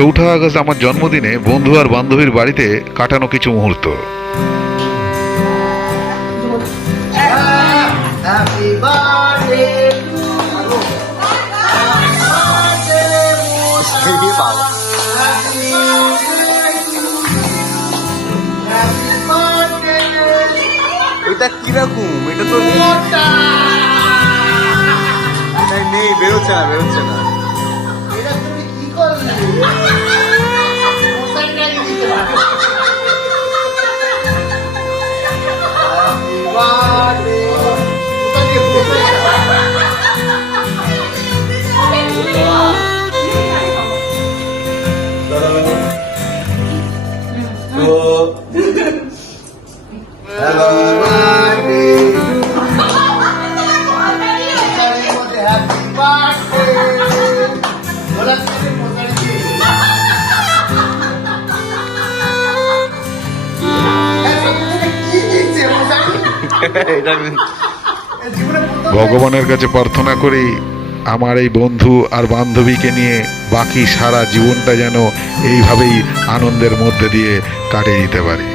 4 August আমার জন্মদিনে বন্ধু আর বান্ধবীর বাড়িতে কাটানো কিছু মুহূর্ত। Happy birthday to you. Happy birthday. এটা কিরকম? এটা তো নেই, বেরোচ্ছে না। এটা তুমি কি করলে? মশাইটাকে দিতে পারো। Happy birthday. ভগবানের কাছে প্রার্থনা করি আমার এই বন্ধু আর বান্ধবীকে নিয়ে বাকি সারা জীবনটা যেন এইভাবেই আনন্দের মধ্যে দিয়ে কাটিয়ে দিতে পারি।